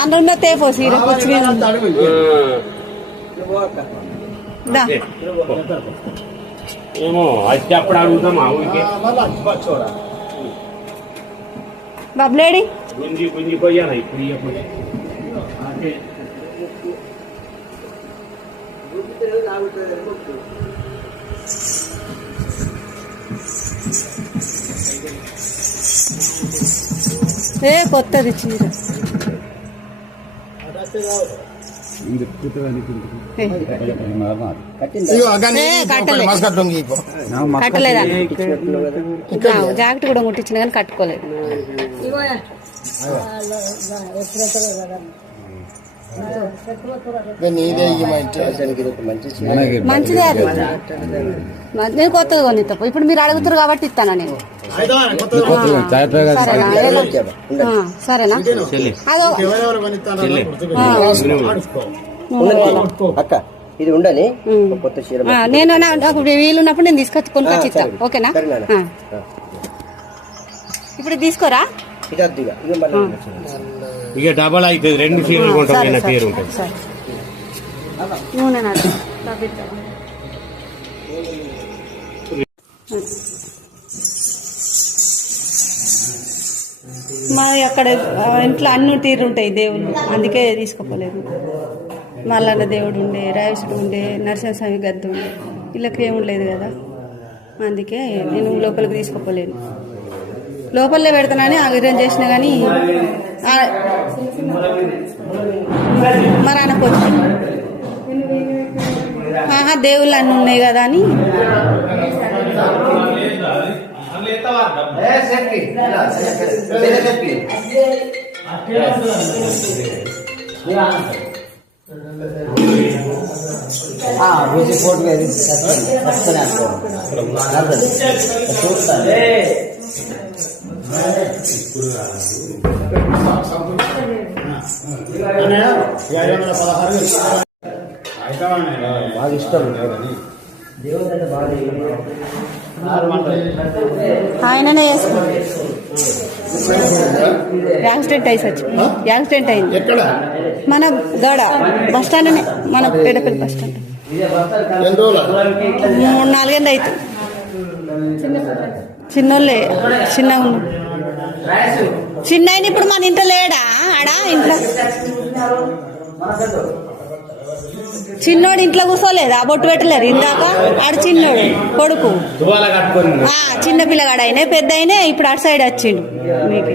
అందున్న తేపో సీర కూర్చుని ఏమో అది అప్పుడు అడుగుతాం బబ్లేడి గుంజి గుంజి పోయాలి ఇప్పుడు కొత్తది చీర కట్టలేదా జాకెట్ కూడా ముట్టించిన కానీ కట్టుకోలేదు మంచిదే అది నేను కొత్తది కొనిస్తా ఇప్పుడు మీరు అడుగుతారు కాబట్టి ఇస్తానా నేను సరేనా అదో అక్క ఇది ఉండని కొత్త చీర నేను నాకు వీలున్నప్పుడు నేను కొనుక్కొచ్చి ఇస్తాను ఓకేనా ఇప్పుడు తీసుకోరా ఇక డబల్ అవుతుంది 2 చీరలు కొంటాం పేరు ఉంటుంది నూనె మరి అక్కడ ఇంట్లో అన్ని తీరుంటాయి దేవుళ్ళు అందుకే తీసుకోపోలేదు మల్లన్న దేవుడు ఉండే రాయసుడు ఉండే నరసింహస్వామి గద్దు ఉండే వీళ్ళకి ఏముండలేదు కదా అందుకే నేను లోపలికి తీసుకోపోలేను లోపలే పెడతానని అగ్రం చేసినా కానీ మరి అనుకోవచ్చు దేవుళ్ళు అన్నీ ఉన్నాయి కదా అని బాగా ఇష్టం ఆయననే చేసుకున్నాడు యాక్సిడెంట్ అయింది మన గడ బస్ స్టాండ్ మన పెద్దపల్లి బస్ స్టాండ్ 3-4 ఏళ్ళు అవుతుంది చిన్నోళ్ళే చిన్నగా చిన్న ఇప్పుడు మన ఇంట్లో లేడా ఆడా ఇంట్లో చిన్నోడు ఇంట్లో కూర్చోలేదా బొట్టు పెట్టలేరు ఇందాక ఆడు చిన్నోడు కొడుకు చిన్న పిల్లగాడు అయినా పెద్ద అయినా ఇప్పుడు అటు సైడ్ వచ్చిండు మీకు